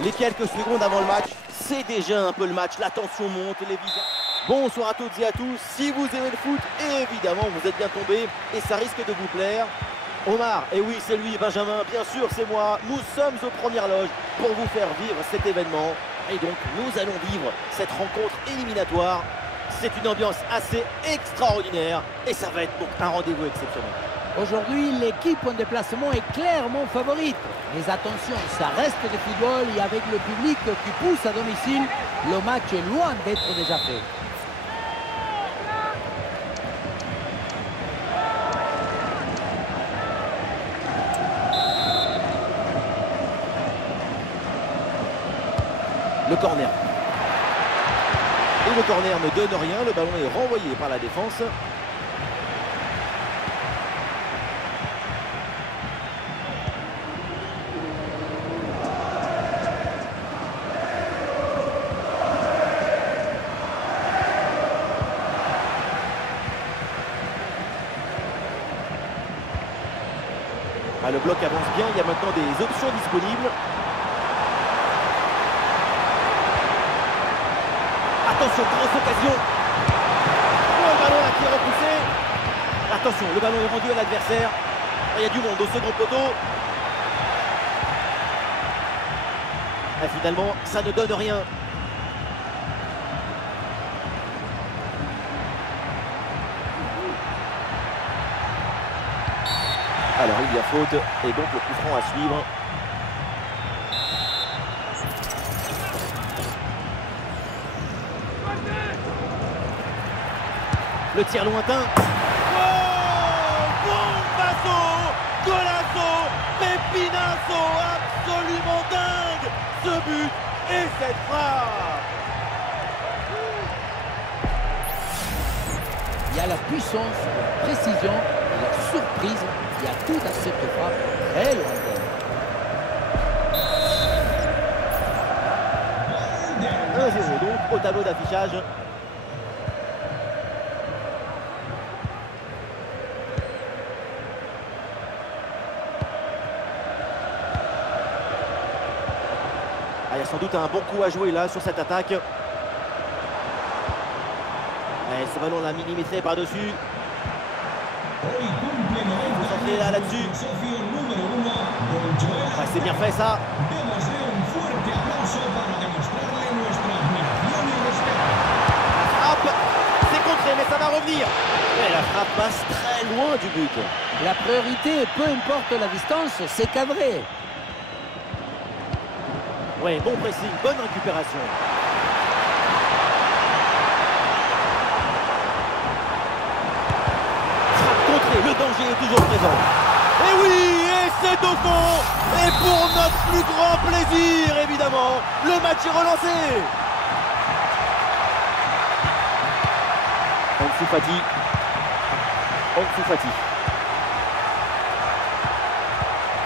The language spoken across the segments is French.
Les quelques secondes avant le match, c'est déjà un peu le match. La tension monte, les visages. Bonsoir à toutes et à tous. Si vous aimez le foot, évidemment, vous êtes bien tombés et ça risque de vous plaire. Omar, et oui, c'est lui, Benjamin, bien sûr, c'est moi. Nous sommes aux premières loges pour vous faire vivre cet événement. Et donc, nous allons vivre cette rencontre éliminatoire. C'est une ambiance assez extraordinaire et ça va être donc un rendez-vous exceptionnel. Aujourd'hui, l'équipe en déplacement est clairement favorite. Mais attention, ça reste du football et avec le public qui pousse à domicile, le match est loin d'être déjà fait. Le corner. Et le corner ne donne rien, le ballon est renvoyé par la défense. Ah, le bloc avance bien, il y a maintenant des options disponibles. Attention, grosse occasion. Oh, le ballon là qui est repoussé. Attention, le ballon est rendu à l'adversaire. Il y a du monde au second poteau. Et finalement, ça ne donne rien. Alors il y a faute et donc le coup franc à suivre. Le tir lointain. Oh, bombazo, golazo, pépinazo, absolument dingue. Ce but et cette frappe. Il y a la puissance, la précision et la surprise. Il y a tout à cette frappe très lointaine. 1-0 donc au tableau d'affichage. Ah, il y a sans doute un bon coup à jouer là sur cette attaque. Et ce ballon l'a millimétré par-dessus. Là-dessus. Ouais, c'est bien fait ça. La frappe, c'est contré mais ça va revenir. Et la frappe passe très loin du but. La priorité, peu importe la distance, c'est cadré. Ouais, bon pressing, bonne récupération. Le danger est toujours présent. Et oui, et c'est au fond. Et pour notre plus grand plaisir, évidemment, le match est relancé. Ansu Fati.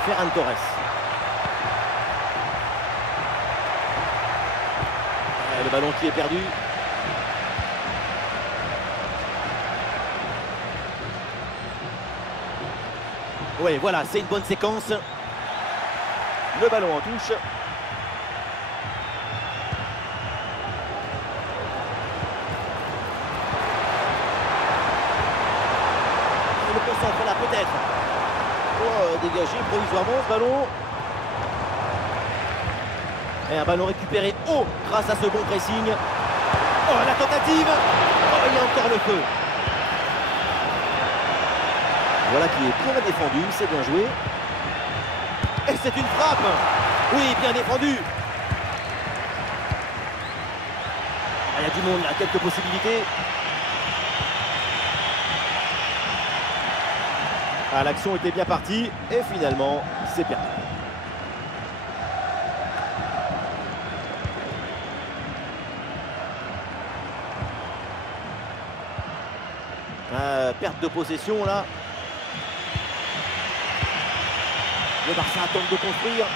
Ferran Torres. Et le ballon qui est perdu. Oui, voilà, c'est une bonne séquence. Le ballon en touche. Il le concentre là, peut-être. Oh, dégagé provisoirement ce ballon. Et un ballon récupéré haut grâce à ce bon pressing. Oh, la tentative. Oh, il y a encore le feu. Voilà qui est bien défendu, c'est bien joué. Et c'est une frappe. Oui, bien défendu. Ah, il y a du monde là, quelques possibilités. Ah, l'action était bien partie et finalement, c'est perdu. Perte de possession là. Le Barça tente de construire.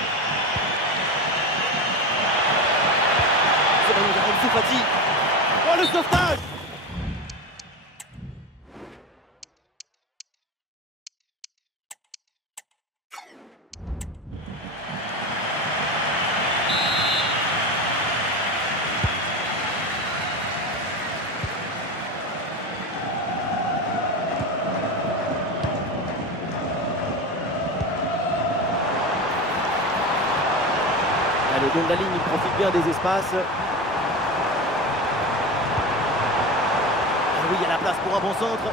C'est ballon de Ansu Fati. Oh, le sauvetage! Le long de la ligne, il profite bien des espaces. Et oui, il y a la place pour un bon centre.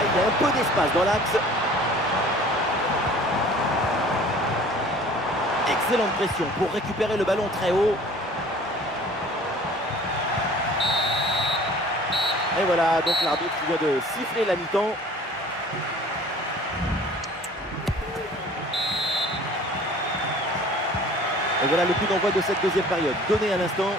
Et il y a un peu d'espace dans l'axe. Excellente pression pour récupérer le ballon très haut. Et voilà, donc l'arbitre qui vient de siffler la mi-temps. Et voilà le coup d'envoi de cette deuxième période, donné à l'instant.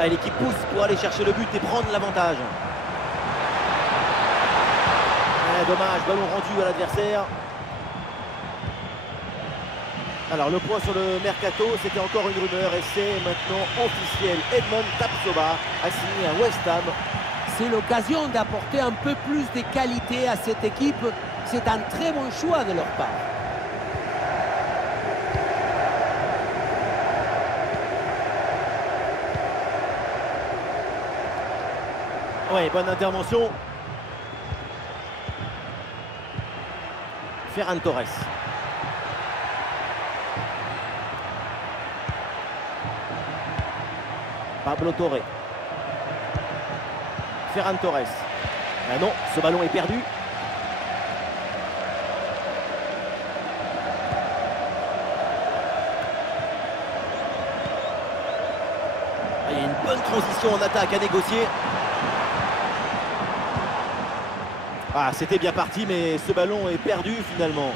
Allez, l'équipe pousse pour aller chercher le but et prendre l'avantage. Dommage, ballon rendu à l'adversaire. Alors le point sur le mercato, c'était encore une rumeur et c'est maintenant officiel. Edmond Tapsoba a signé à West Ham. C'est l'occasion d'apporter un peu plus de qualité à cette équipe. C'est un très bon choix de leur part. Ouais, bonne intervention. Ferran Torres. Pablo Torre. Ferran Torres. Ah non, ce ballon est perdu. Ah, il y a une bonne transition en attaque à négocier. Ah, c'était bien parti, mais ce ballon est perdu finalement.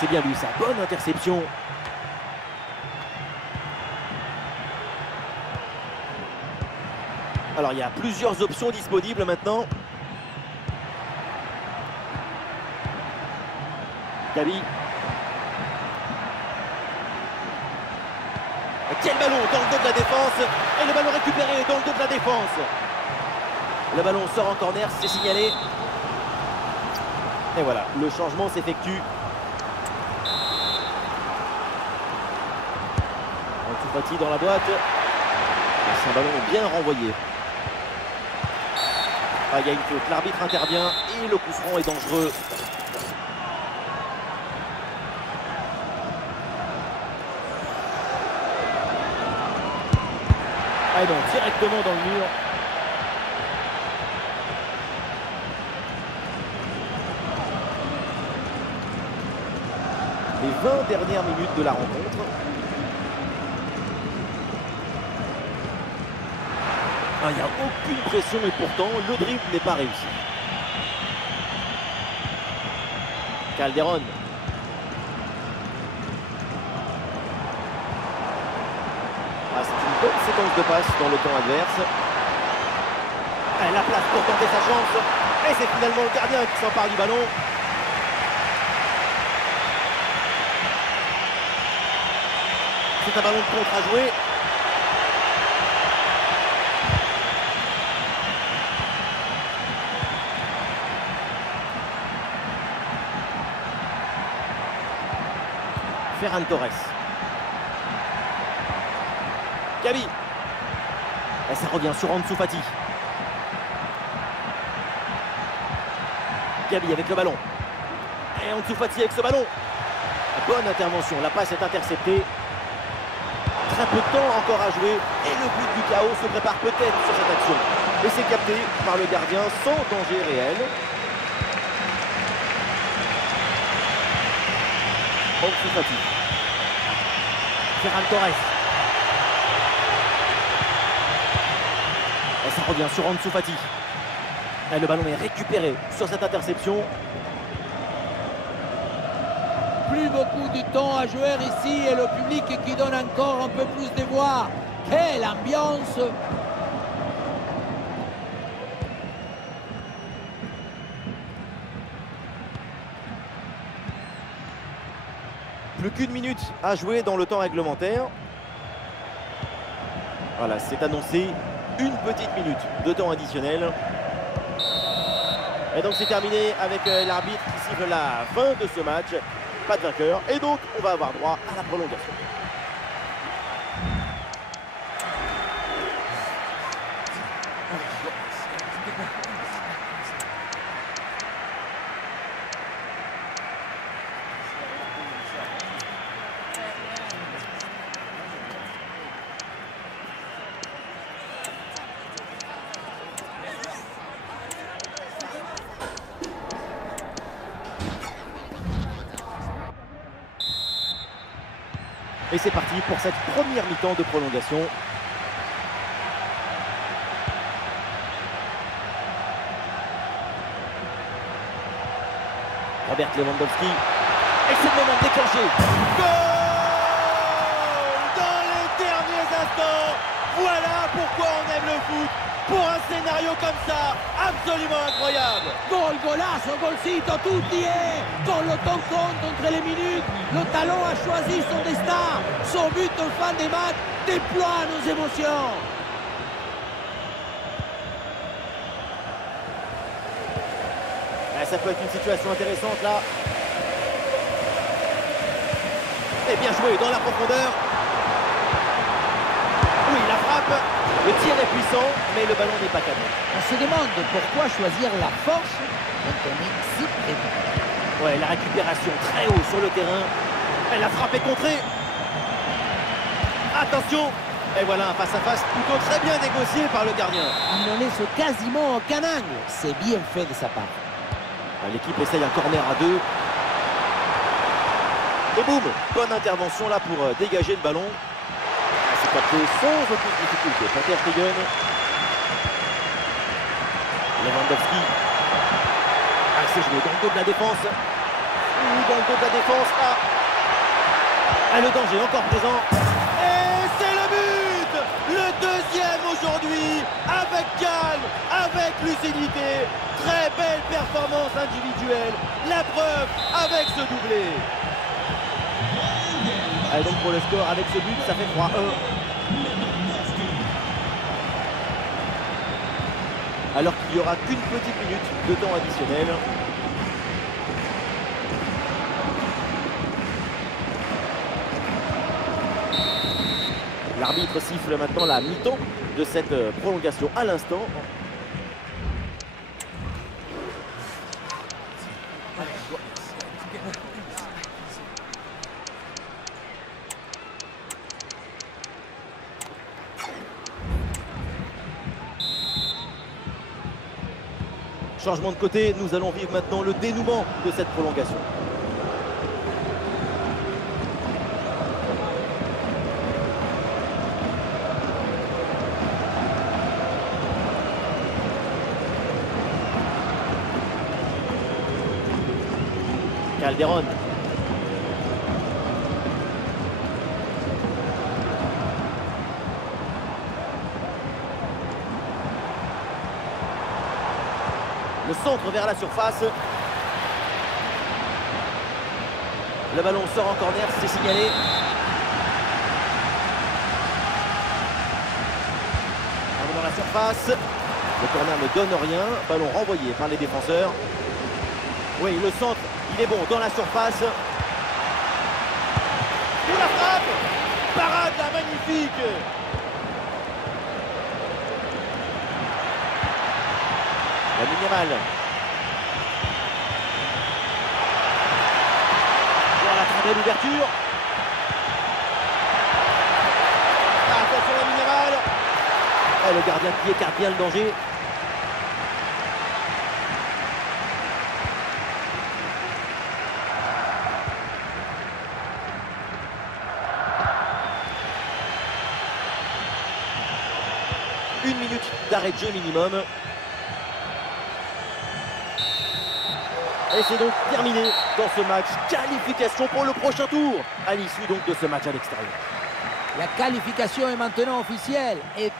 C'est bien lui, sa bonne interception. Alors, il y a plusieurs options disponibles maintenant. Gabi. Quel ballon dans le dos de la défense. Et le ballon récupéré dans le dos de la défense. Le ballon sort en corner, c'est signalé. Et voilà, le changement s'effectue. Fati dans la boîte. C'est un ballon bien renvoyé. Ah, il y a une faute. L'arbitre intervient et le coup franc est dangereux. Ah non, directement dans le mur. Les 20 dernières minutes de la rencontre. Il n'y a aucune pression et pourtant le dribble n'est pas réussi. Calderon. C'est une bonne séquence de passe dans le camp adverse. La place pour tenter sa chance. Et c'est finalement le gardien qui s'empare du ballon. C'est un ballon de contre à jouer. Ferran Torres. Gabi. Et ça revient sur Ansu Fati. Gabi avec le ballon. Et Ansu Fati avec ce ballon. Bonne intervention, la passe est interceptée. Très peu de temps encore à jouer. Et le but du chaos se prépare peut-être sur cette action. Et c'est capté par le gardien sans danger réel. Ansu Fati. Ferran Torres. Et ça revient sur Ansu Fati. Et le ballon est récupéré sur cette interception. Plus beaucoup de temps à jouer ici et le public qui donne encore un peu plus de voix. Quelle ambiance! Plus qu'une minute à jouer dans le temps réglementaire. Voilà, c'est annoncé. Une petite minute de temps additionnel. Et donc c'est terminé avec l'arbitre qui siffle la fin de ce match. Pas de vainqueur. Et donc on va avoir droit à la prolongation. Et c'est parti pour cette première mi-temps de prolongation. Robert Lewandowski. Et c'est le moment de déclencher. Goal! Dans les derniers instants. Voilà pourquoi on aime le foot. Pour un scénario comme ça, absolument incroyable. Gol, golazo, golcito, tutti est. Con le temps compte entre les minutes, le talon a choisi son destin. Son but en fin de match déploie nos émotions. Ça peut être une situation intéressante là. Et bien joué dans la profondeur. Oui, la frappe. Le tir est puissant, mais le ballon n'est pas cadré. On se demande pourquoi choisir la force quand on est si prévu. Ouais, la récupération très haut sur le terrain. Et la frappe est contrée. Attention. Et voilà un face-à-face plutôt très bien négocié par le gardien. Il n'en laisse quasiment aucun angle. C'est bien fait de sa part. L'équipe essaye un corner à deux. Et boum, bonne intervention là pour dégager le ballon. C'est capté sans aucune difficulté. Ter Stegen. Lewandowski. C'est joué dans le dos de la défense. Dans le dos de la défense. Le danger encore présent. Et c'est le but! Le deuxième aujourd'hui. Avec calme, avec lucidité. Très belle performance individuelle. La preuve avec ce doublé. Allez, donc pour le score avec ce but, ça fait 3-1. Alors qu'il n'y aura qu'une petite minute de temps additionnel. L'arbitre siffle maintenant la mi-temps de cette prolongation à l'instant. Changement de côté, nous allons vivre maintenant le dénouement de cette prolongation. Calderon. Le centre vers la surface. Le ballon sort en corner, c'est signalé. Ballon dans la surface. Le corner ne donne rien. Ballon renvoyé par les défenseurs. Oui, le centre, il est bon dans la surface. Pour la frappe. Parade là, magnifique. Lamine Yamal. Voilà, très belle ouverture. Attention Lamine Yamal. Et le gardien qui écarte bien le danger. Une minute d'arrêt de jeu minimum. Et c'est donc terminé dans ce match. Qualification pour le prochain tour à l'issue donc de ce match à l'extérieur. La qualification est maintenant officielle. Et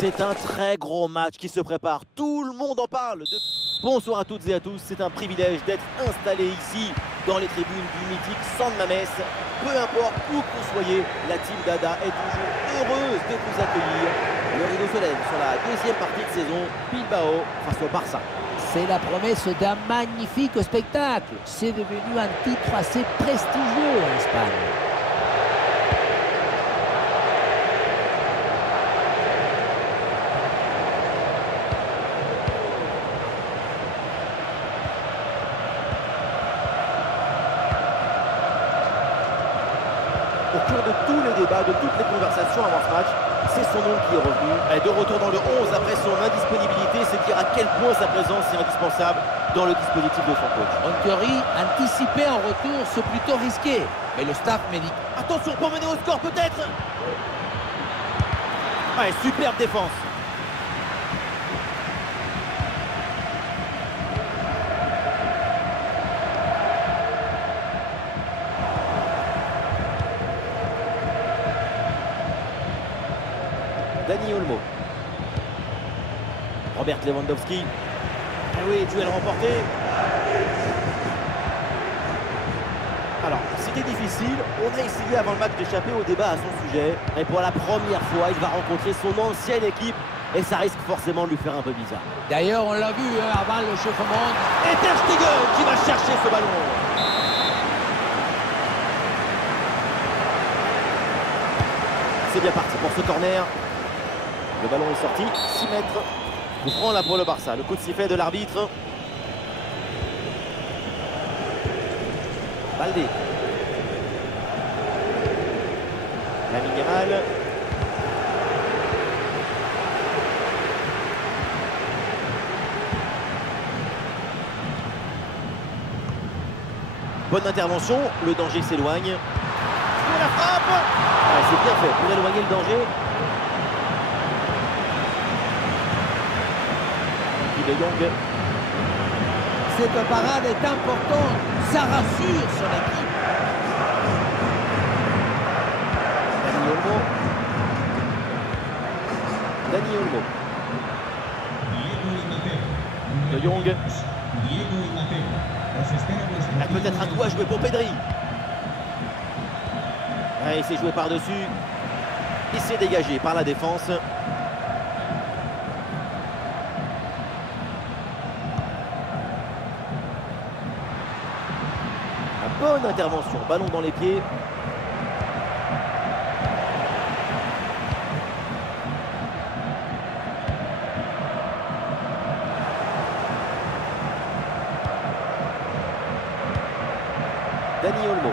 C'est un très gros match qui se prépare. Tout le monde en parle. Bonsoir à toutes et à tous. C'est un privilège d'être installé ici dans les tribunes du mythique San Mamés. Peu importe où que vous soyez, la team Dada est toujours heureuse de vous accueillir. Le rideau se lève sur la deuxième partie de saison. Bilbao face au Barça. C'est la promesse d'un magnifique spectacle. C'est devenu un titre assez prestigieux en Espagne. Au cours de tous les débats, de toutes les conversations avant ce match, c'est son nom qui est revenu. Et de retour dans le 11 après son indisponibilité, c'est dire à quel point sa présence est indispensable dans le dispositif de son coach. En théorie, anticiper un retour, c'est plutôt risqué. Mais le staff me dit... Attention pour mener au score peut-être. Ouais, superbe défense. Dani Olmo. Robert Lewandowski. Ah oui, duel remporté. Alors, c'était difficile. On a essayé avant le match d'échapper au débat à son sujet. Et pour la première fois, il va rencontrer son ancienne équipe. Et ça risque forcément de lui faire un peu bizarre. D'ailleurs, on l'a vu avant le chauffement. Et Ter Stegen qui va chercher ce ballon. C'est bien parti pour ce corner. Le ballon est sorti, 6 mètres. Coup franc là pour le Barça. Le coup de sifflet de l'arbitre. Baldé. Lamine Yamal. Bonne intervention, le danger s'éloigne. Et la frappe. Ah, c'est bien fait pour éloigner le danger. De Jong. Cette parade est importante, ça rassure son équipe. Dani Olmo. Dani Olmo. De Jong. Peut-être un coup à jouer pour Pedri. Il s'est joué par-dessus. Il s'est dégagé par la défense. Bonne intervention, ballon dans les pieds. Dani Olmo.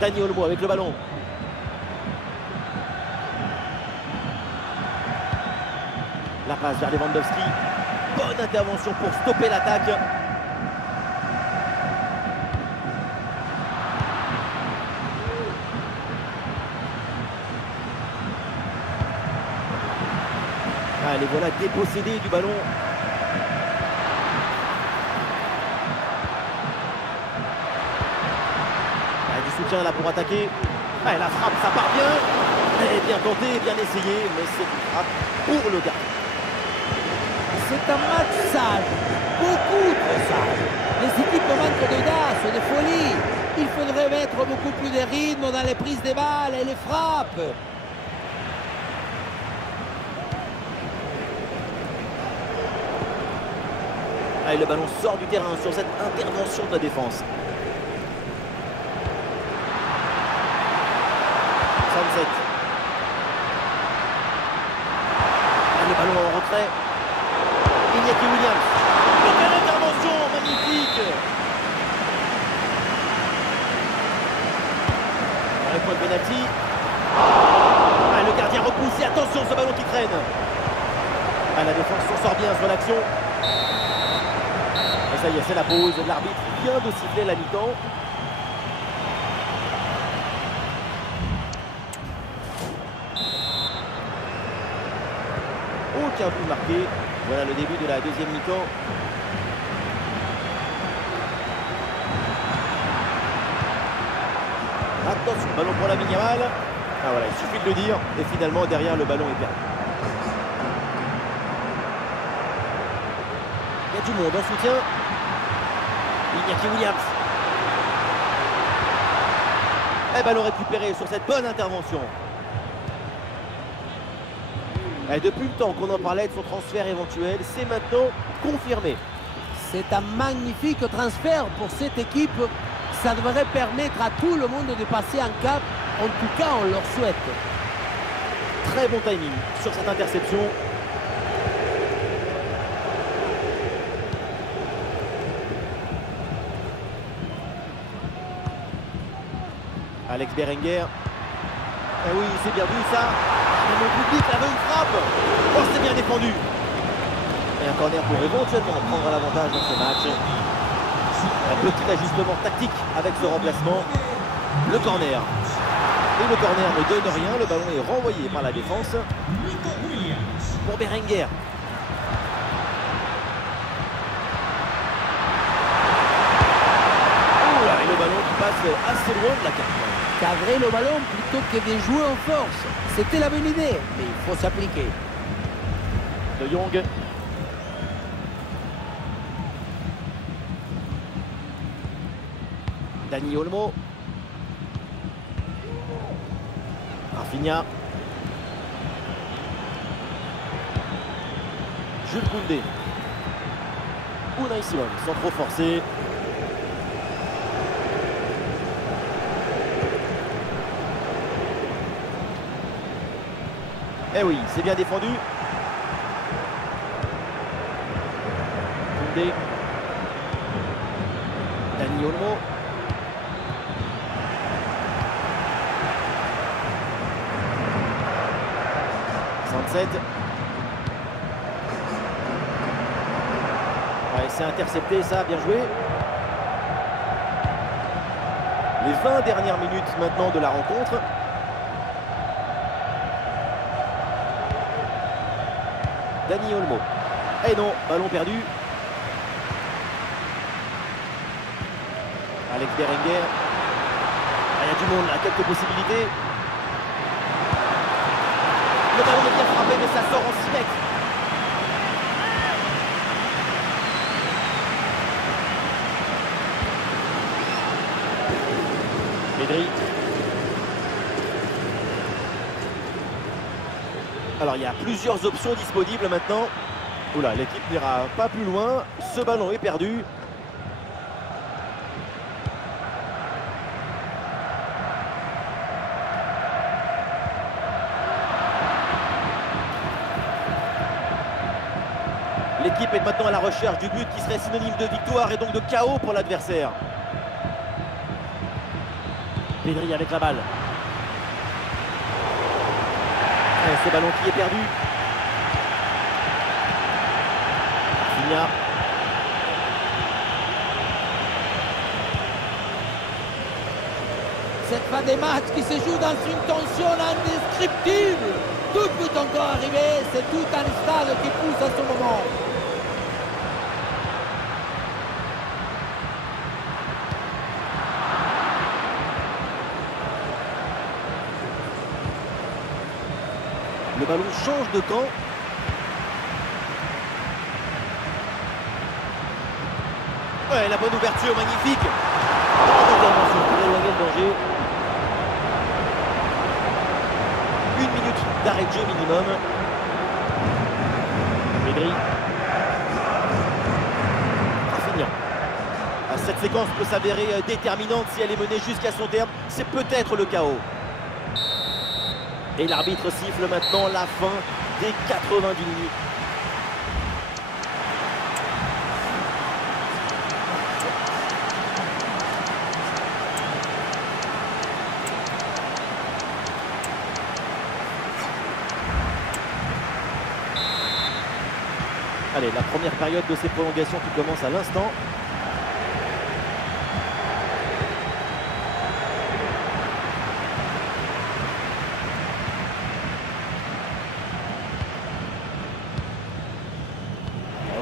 Dani Olmo avec le ballon. La passe vers Lewandowski. Bonne intervention pour stopper l'attaque. Les voilà dépossédés du ballon. Du soutien là pour attaquer. La frappe, ça part bien. Bien tenté, bien essayé, mais c'est une frappe pour le gardien. C'est un match sage, beaucoup trop sage. Les équipes manquent d'audace, de folie. Il faudrait mettre beaucoup plus de rythme dans les prises de balles et les frappes. Et le ballon sort du terrain sur cette intervention de la défense. Sunset. Le ballon en retrait. Iñaki Williams. Et quelle intervention magnifique. Dans les points de pénalty. Le gardien repoussé. Attention ce ballon qui traîne. La défense s'en sort bien sur l'action. Ça y est, c'est la pause. L'arbitre vient de siffler la mi-temps. Aucun but marqué. Voilà le début de la deuxième mi-temps. Attention, ballon pour Lamine Yamal. Ah voilà, il suffit de le dire. Et finalement, derrière, le ballon est perdu. Il y a du monde en soutien. Iñaki Williams. Et ballon récupéré sur cette bonne intervention. Et depuis le temps qu'on en parlait de son transfert éventuel, c'est maintenant confirmé. C'est un magnifique transfert pour cette équipe. Ça devrait permettre à tout le monde de passer un cap. En tout cas, on leur souhaite. Très bon timing sur cette interception. Alex Berenguer. Eh oui, c'est bien vu ça. Mais le public avait une frappe. Oh, c'est bien défendu. Et un corner pour éventuellement prendre l'avantage dans ce match. Un petit ajustement tactique avec ce remplacement. Le corner. Et le corner ne donne rien. Le ballon est renvoyé par la défense. Pour Berenguer. Et le ballon qui passe assez loin de la carte. Cadrer le ballon plutôt que de jouer en force. C'était la bonne idée, mais il faut s'appliquer. De Jong. Dani Olmo. Rafinha. Jules Koundé. Unai Simon sans trop forcer. Eh oui, c'est bien défendu. Koundé. Dani Olmo. Ouais, c'est intercepté ça, bien joué. Les 20 dernières minutes maintenant de la rencontre. Dani Olmo. Et non, ballon perdu. Alex Berenguer. Ah, il y a du monde là, quelques possibilités. Le ballon est bien frappé, mais ça sort en 6 mètres. Pedri. Alors, il y a plusieurs options disponibles maintenant. Oula, l'équipe n'ira pas plus loin. Ce ballon est perdu. L'équipe est maintenant à la recherche du but qui serait synonyme de victoire et donc de chaos pour l'adversaire. Pedri avec la balle. Et ce ballon qui est perdu. Rafinha. Cette fin des matchs qui se joue dans une tension indescriptible. Tout peut encore arriver. C'est tout un stade qui pousse à ce moment. Le ballon change de camp. Ouais, la bonne ouverture, magnifique. Grande intervention pour éloigner le danger. 1 minute d'arrêt de jeu minimum. Pedri. Rafinha. Cette séquence peut s'avérer déterminante si elle est menée jusqu'à son terme. C'est peut-être le chaos. Et l'arbitre siffle maintenant la fin des 90 minutes. Allez, la première période de ces prolongations qui commence à l'instant.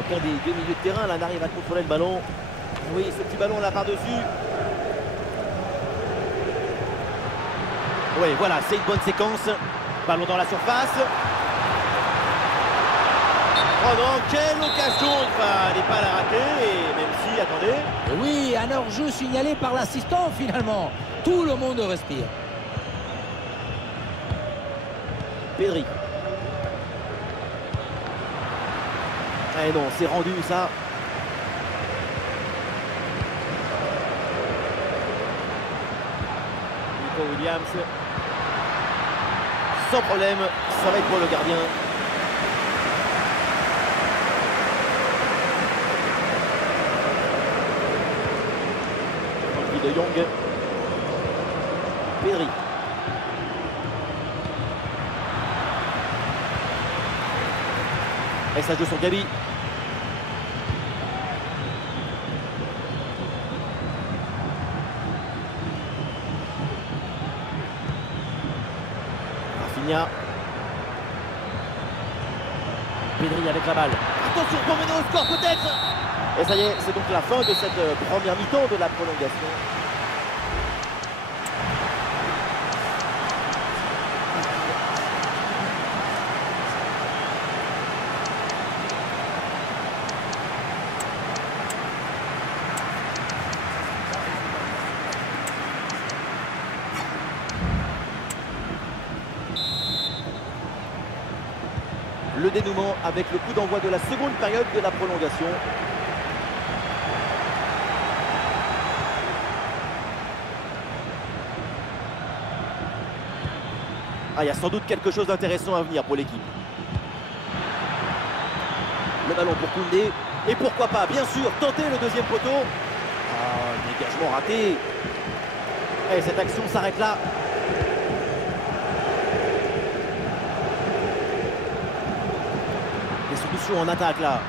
Aucun des deux milieux de terrain là n'arrive à contrôler le ballon. Oui, ce petit ballon là par-dessus. Oui, voilà, c'est une bonne séquence. Ballon dans la surface. Oh non, quelle occasion! Il fallait pas la rater. Et même si, attendez. Et oui, un hors-jeu signalé par l'assistant finalement. Tout le monde respire. Pedri. Eh non, c'est rendu ça. Nico Williams. Sans problème, ça va être pour le gardien. De Jong. Pedri. Message de son Gabi. Rafinha. Pedri avec la balle. Attention pour mener au score peut-être. Et ça y est, c'est donc la fin de cette première mi-temps de la prolongation. Le dénouement avec le coup d'envoi de la seconde période de la prolongation. Ah, il y a sans doute quelque chose d'intéressant à venir pour l'équipe. Le ballon pour Koundé. Et pourquoi pas, bien sûr, tenter le deuxième poteau. Ah, dégagement raté. Et cette action s'arrête là. Des solutions en attaque là.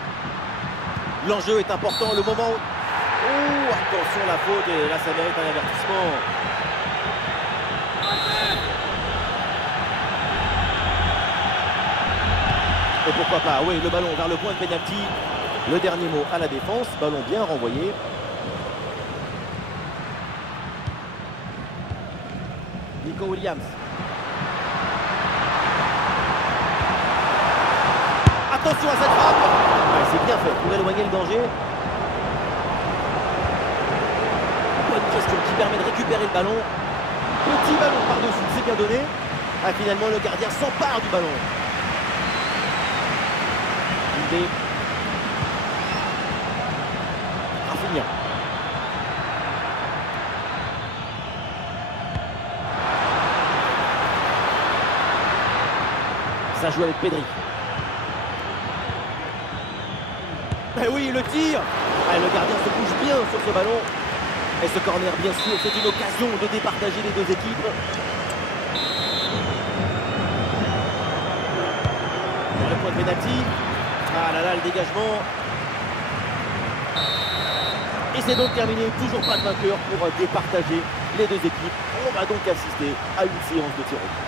L'enjeu est important, le moment où... Oh, attention la faute, et là ça mérite un avertissement. Et pourquoi pas, oui, le ballon vers le point de pénalty. Le dernier mot à la défense, ballon bien renvoyé. Nico Williams. Attention à cette frappe. Ouais, c'est bien fait pour éloigner le danger. Bonne question qui permet de récupérer le ballon. Petit ballon par-dessus, c'est bien donné. Ah, finalement, le gardien s'empare du ballon. Rafinha. Ça joue avec Pedri. Eh oui, le tir. Ah, le gardien se bouge bien sur ce ballon. Et ce corner, bien sûr, c'est une occasion de départager les deux équipes. Dans le point de pénalty. Ah là là, le dégagement. Et c'est donc terminé. Toujours pas de vainqueur pour départager les deux équipes. On va donc assister à une séance de tir au but.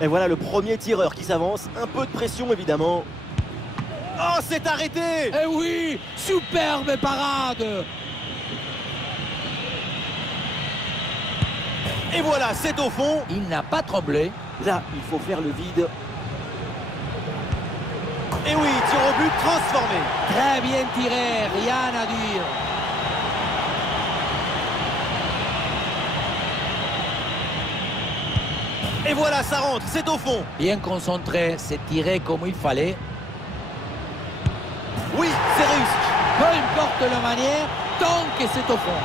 Et voilà le premier tireur qui s'avance. Un peu de pression évidemment. Oh, c'est arrêté! Eh oui, superbe parade! Et voilà, c'est au fond. Il n'a pas tremblé. Là, il faut faire le vide. Et oui, tir au but transformé. Très bien tiré, rien à dire. Et voilà, ça rentre, c'est au fond. Bien concentré, c'est tiré comme il fallait. Oui, c'est réussi. Peu importe la manière, tant que c'est au fond.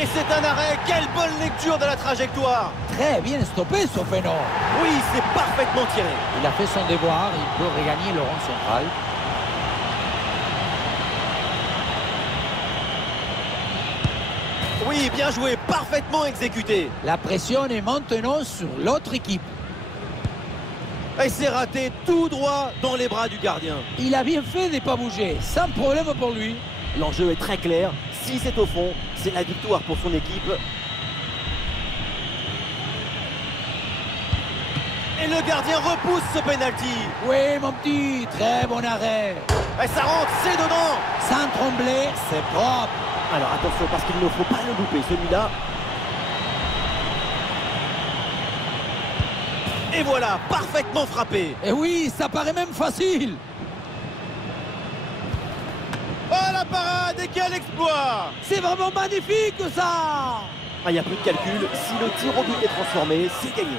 Et c'est un arrêt, quelle bonne lecture de la trajectoire. Très bien stoppé, Sofeno. Oui, c'est parfaitement tiré. Il a fait son devoir, il peut regagner le rond central. Oui, bien joué, parfaitement exécuté. La pression est maintenant sur l'autre équipe. Et c'est raté tout droit dans les bras du gardien. Il a bien fait de ne pas bouger, sans problème pour lui. L'enjeu est très clair. Si c'est au fond, c'est la victoire pour son équipe. Et le gardien repousse ce penalty. Oui, mon petit, très bon arrêt. Et ça rentre, c'est dedans. Sans trembler, c'est propre. Alors attention, parce qu'il ne faut pas le louper, celui-là. Et voilà, parfaitement frappé. Et oui, ça paraît même facile. Oh la parade, et quel exploit! C'est vraiment magnifique ça. Ah, il n'y a plus de calcul, si le tir au but est transformé, c'est gagné.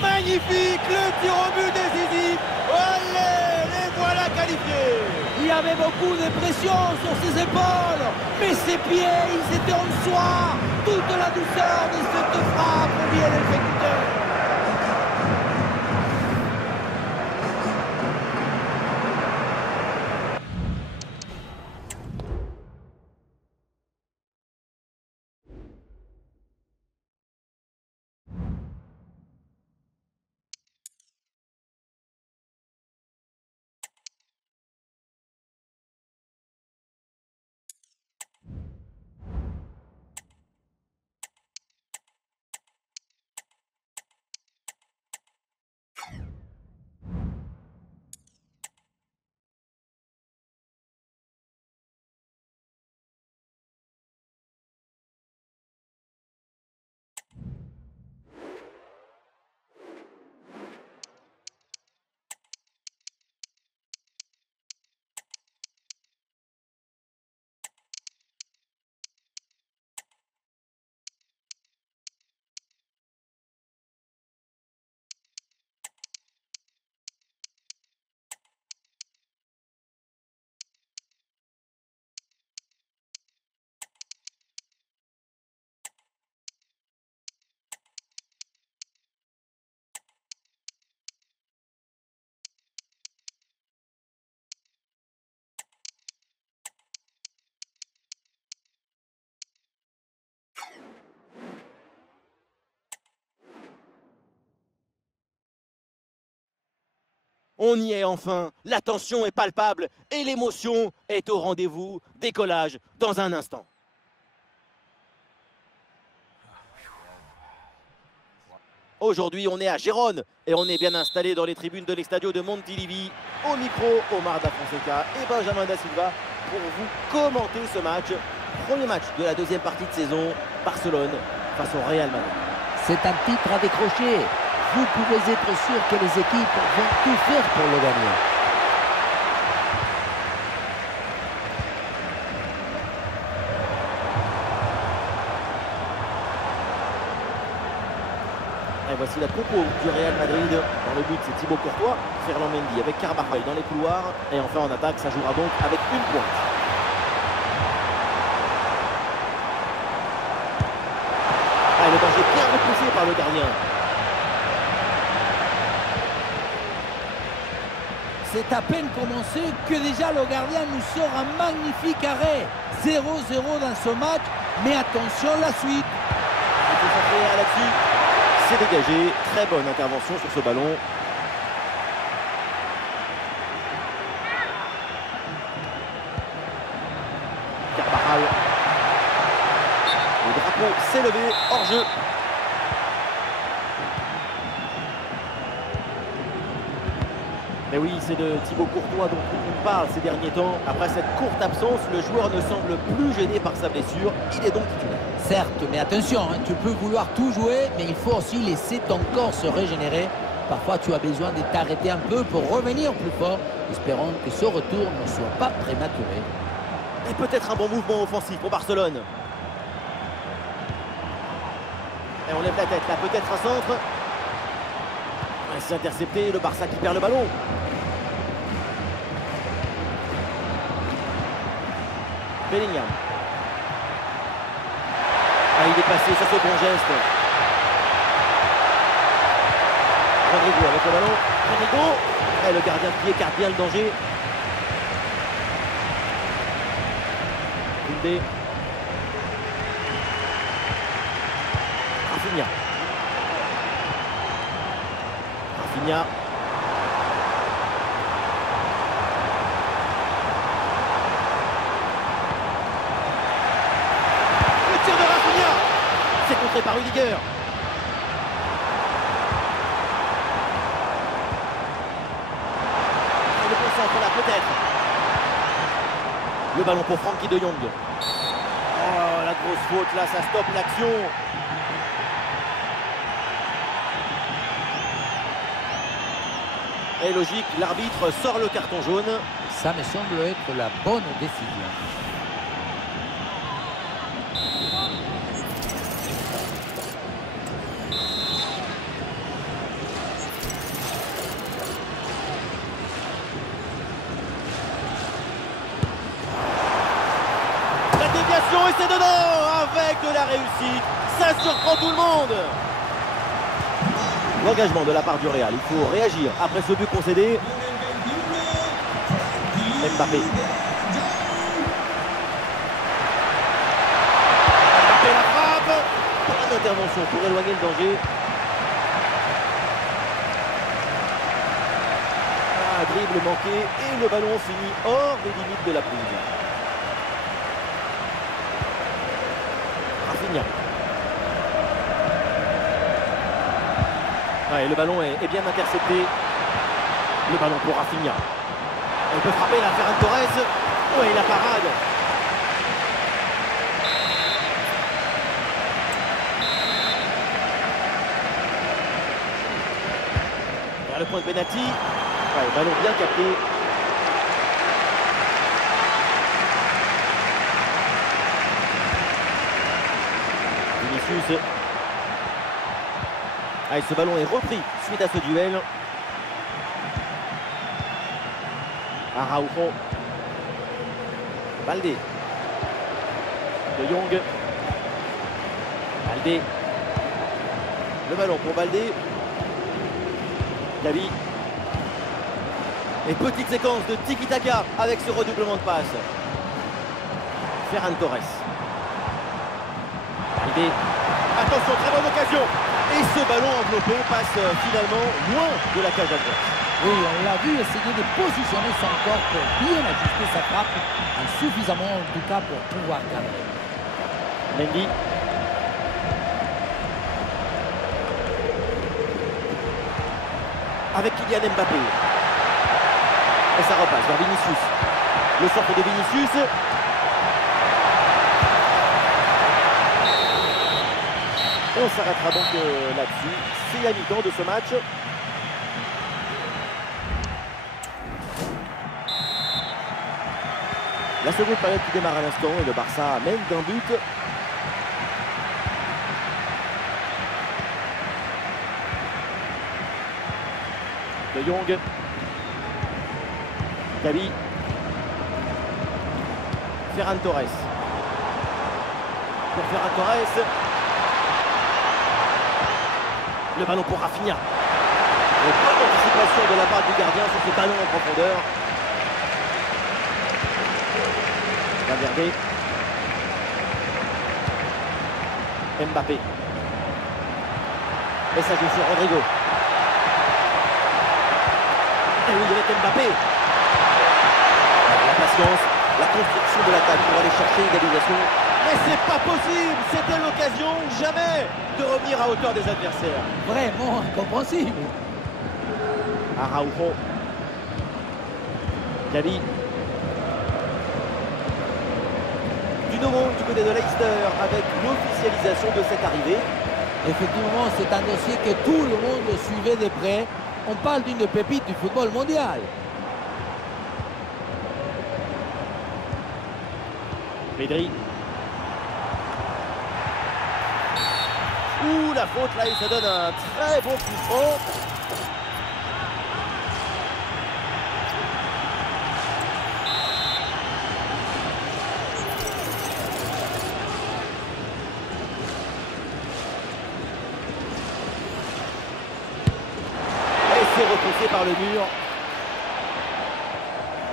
Magnifique, le tir au but décisif. Allez, les voilà qualifiés. Il y avait beaucoup de pression sur ses épaules, mais ses pieds, ils étaient en soie. Toute la douceur de cette frappe vient l'exécuteur. On y est enfin, la tension est palpable et l'émotion est au rendez-vous. Décollage dans un instant. Aujourd'hui, on est à Gérone et on est bien installé dans les tribunes de l'Estadio de Montilivi. Au micro, Omar Da Fonseca et Benjamin Da Silva pour vous commenter ce match. Premier match de la deuxième partie de saison, Barcelone face au Real Madrid. C'est un titre à décrocher. Vous pouvez être sûr que les équipes vont tout faire pour le gagner. Et voici la compo du Real Madrid. Dans le but, c'est Thibaut Courtois, Ferland Mendy avec Carvajal dans les couloirs. Et enfin en attaque, ça jouera donc avec une pointe. Ah, le danger bien repoussé par le gardien. C'est à peine commencé que déjà le gardien nous sort un magnifique arrêt. 0-0 dans ce match, mais attention la suite. Il faut s'entraîner là-dessus. C'est dégagé. Très bonne intervention sur ce ballon. Carvajal. Le drapeau s'est levé. Hors jeu. Mais oui, c'est de Thibaut Courtois dont on parle ces derniers temps. Après cette courte absence, le joueur ne semble plus gêné par sa blessure. Il est donc titulaire. Certes, mais attention, hein, tu peux vouloir tout jouer, mais il faut aussi laisser ton corps se régénérer. Parfois, tu as besoin de t'arrêter un peu pour revenir plus fort. Espérons que ce retour ne soit pas prématuré. Et peut-être un bon mouvement offensif pour Barcelone. Et on lève la tête là, peut-être un centre. C'est intercepté, le Barça qui perd le ballon. Bellingham. Ah, il est passé sur ce bon geste. Rodrigo avec le ballon. Rodrigo. Et le gardien qui écarte bien le danger. Koundé. Rafinha. Rafinha. Le tir de Rafinha. C'est contré par Rudiger. Et le bon centre là peut-être. Le ballon pour Frenkie de Jong. Oh la grosse faute là, ça stoppe l'action. Et logique, l'arbitre sort le carton jaune. Ça me semble être la bonne décision. La déviation et c'est dedans avec de la réussite. Ça surprend tout le monde. L'engagement de la part du Real, il faut réagir après ce but concédé. Mbappé. Mbappé la frappe. Bonne intervention pour éloigner le danger. Un dribble manqué et le ballon finit hors des limites de la prise. Rafinha. Ouais, le ballon est bien intercepté. Le ballon pour Rafinha. Il peut frapper la Ferran Torres. Oui, la parade. Vers le point de pénalty. Ouais, ballon bien capté. Vinicius. Allez, ce ballon est repris suite à ce duel. Araujo. Baldé. De Jong. Baldé. Le ballon pour Baldé. Gavi. Et petite séquence de tiki-taka avec ce redoublement de passe. Ferran Torres. Baldé. Attention, très bonne occasion. Et ce ballon enveloppé passe finalement loin de la cage adverse. Oui, on l'a vu essayer de positionner son corps pour bien ajuster sa frappe, suffisamment en tout cas pour pouvoir cadrer. Mendy. Avec Kylian Mbappé. Et ça repasse vers Vinicius. Le centre de Vinicius. On s'arrêtera donc là-dessus. C'est la mi-temps de ce match. La seconde période qui démarre à l'instant et le Barça mène d'un but. De Jong. Gavi. Ferran Torres. Pour Ferran Torres. Le ballon pour Rafinha. Une bonne anticipation de la part du gardien sur ce ballon en profondeur. Valverde. Mbappé. Et ça joue sur Rodrigo. Et oui, avec Mbappé. La patience, la construction de l'attaque pour aller chercher l'égalisation. Mais c'est pas possible. C'était l'occasion jamais de revenir à hauteur des adversaires. Vraiment incompréhensible. Araujo. Gavi. Du nouveau du côté de Leicester avec l'officialisation de cette arrivée. Effectivement, c'est un dossier que tout le monde suivait de près. On parle d'une pépite du football mondial. Pedri. Ouh, la faute là, et ça donne un très bon coup franc. par le mur.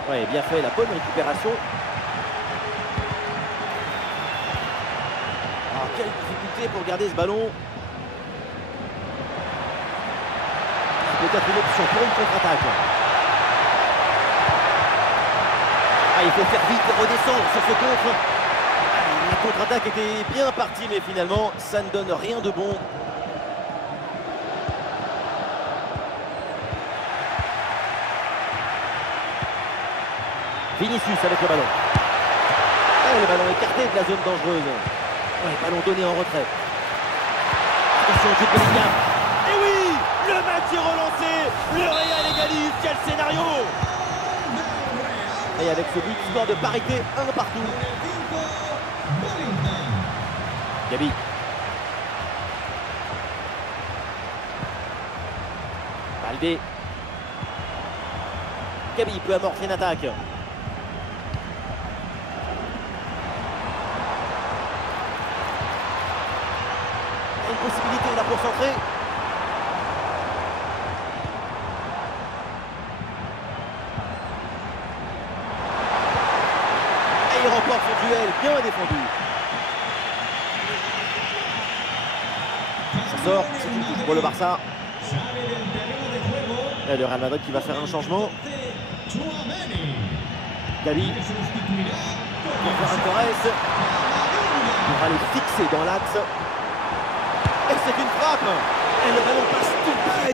Ouais, bien fait, la bonne récupération. Alors, quelle difficulté pour garder ce ballon. Peut-être une option pour une contre-attaque. Ah, il faut faire vite et redescendre sur ce contre. La contre-attaque était bien partie, mais finalement, ça ne donne rien de bon. Vinicius avec le ballon. Oh, le ballon écarté de la zone dangereuse. Ouais, ballon donné en retrait. Attention, Jude Bellingham. Et oui, le match est relancé. Le Real égalise. Quel scénario! Et avec ce but, score de parité, 1 partout. Gabi. Baldé. Gabi peut amorcer une attaque. Une possibilité là pour centrer. Et il remporte son duel, bien défendu. Ça sort, c'est une touche pour le Barça. Et le Real Madrid qui va faire un changement. Gabi. Pour faire un Torres. Pour aller fixer dans l'axe. Et c'est une frappe. Et le ballon passe tout près.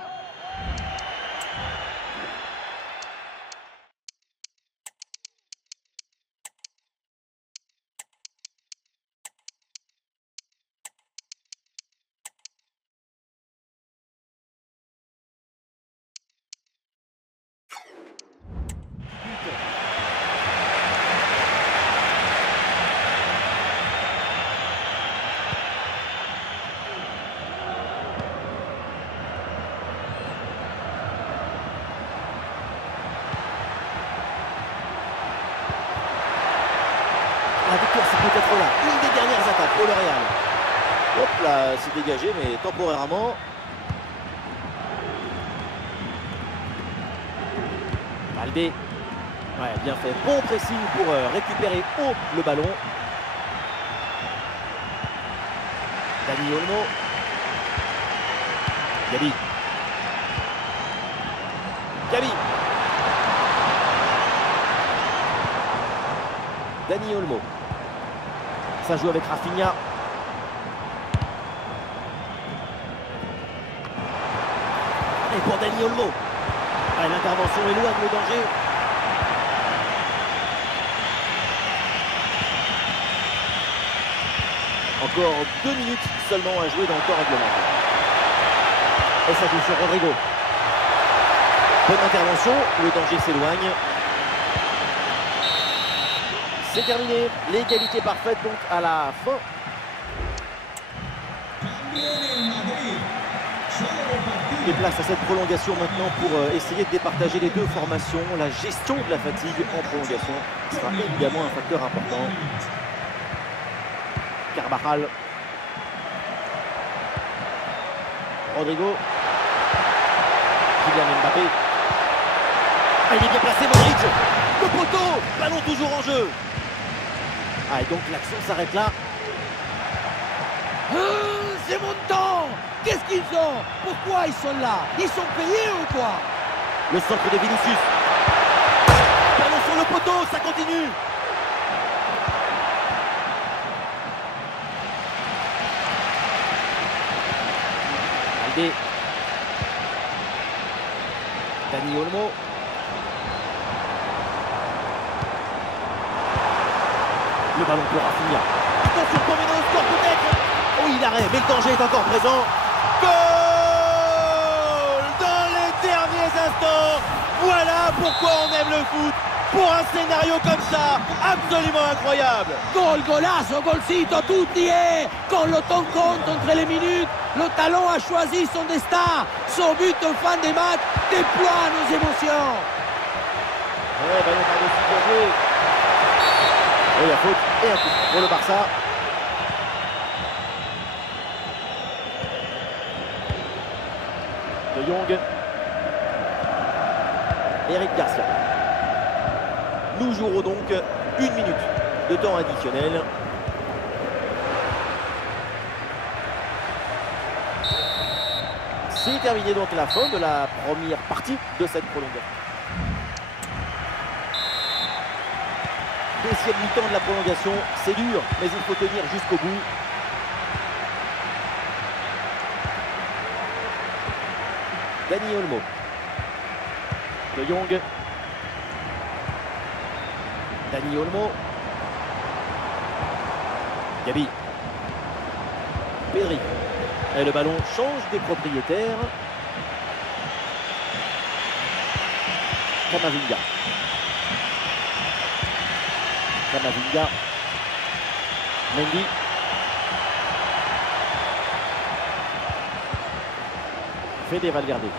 La victoire, c'est peut-être là. Une des dernières attaques pour le Real. Hop là, c'est dégagé, mais temporairement. Baldé. Ouais, bien fait. Bon pressing pour récupérer haut le ballon. Dani Olmo. Gabi. Gabi. Dani Olmo. Ça joue avec Rafinha. Et pour Dani Olmo. Ah, l'intervention éloigne le danger. Encore 2 minutes seulement à jouer dans le temps réglementaire. Et ça joue sur Rodrigo. Bonne intervention, le danger s'éloigne. C'est terminé, l'égalité parfaite donc à la fin. Et place à cette prolongation maintenant pour essayer de départager les deux formations. La gestion de la fatigue en prolongation sera évidemment un facteur important. Carvajal. Rodrigo. Kylian Mbappé. Ah, il est bien placé, Modric. Le poteau, ballon toujours en jeu. Ah, et donc l'action s'arrête là. C'est mon temps. Qu'est-ce qu'ils ont? Pourquoi ils sont là? Ils sont payés ou quoi? Le centre de Vinicius. Ballon sur le poteau, ça continue. Baldé. Dani Olmo. Le ballon pour Rafinha. Attention, combien au score peut-être. Oh, il arrête, mais le danger est encore présent. Goal dans les derniers instants. Voilà pourquoi on aime le foot. Pour un scénario comme ça, absolument incroyable. Gol, golazo, golcito, tutti e con le temps compte entre les minutes, le talon a choisi son destin. Son but en fin de match déploie nos émotions. Ouais, ballon par-dessus pour jouer. Et la faute et un coup pour le Barça. De Jong. Eric Garcia. Nous jouerons donc 1 minute de temps additionnel. C'est terminé donc la fin de la première partie de cette prolongation. Deuxième mi-temps de la prolongation, c'est dur, mais il faut tenir jusqu'au bout. Dani Olmo. De Jong. Dani Olmo. Gabi. Pedri. Et le ballon change des propriétaires. Camavinga. Camavinga. Mendy. Fede Valverde.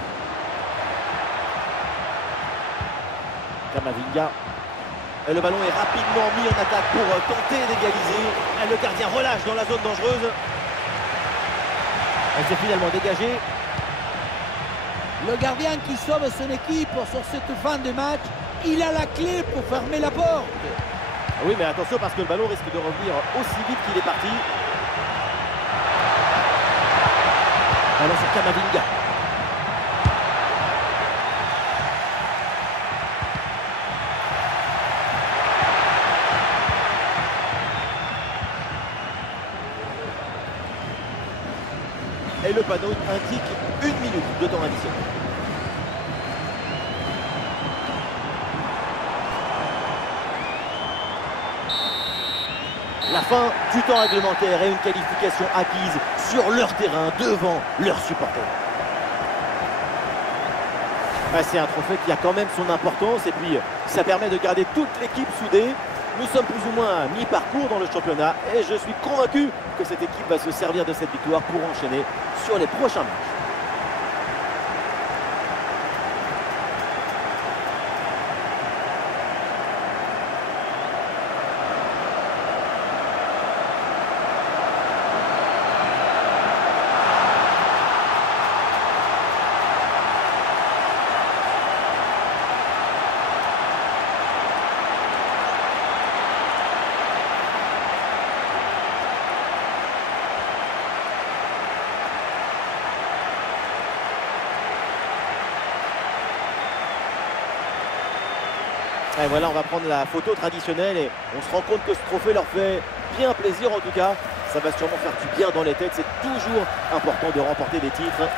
Camavinga. Et le ballon est rapidement mis en attaque pour tenter d'égaliser. Le gardien relâche dans la zone dangereuse. Elle s'est finalement dégagée. Le gardien qui sauve son équipe sur cette fin de match, il a la clé pour fermer la porte. Oui, mais attention parce que le ballon risque de revenir aussi vite qu'il est parti. Ballon sur Camavinga. Et le panneau indique 1 minute de temps additionnel. La fin du temps réglementaire et une qualification acquise sur leur terrain devant leurs supporters. C'est un trophée qui a quand même son importance et puis ça permet de garder toute l'équipe soudée. Nous sommes plus ou moins à mi-parcours dans le championnat et je suis convaincu que cette équipe va se servir de cette victoire pour enchaîner sur les prochains matchs. Et voilà, on va prendre la photo traditionnelle et on se rend compte que ce trophée leur fait bien plaisir en tout cas. Ça va sûrement faire du bien dans les têtes. C'est toujours important de remporter des titres.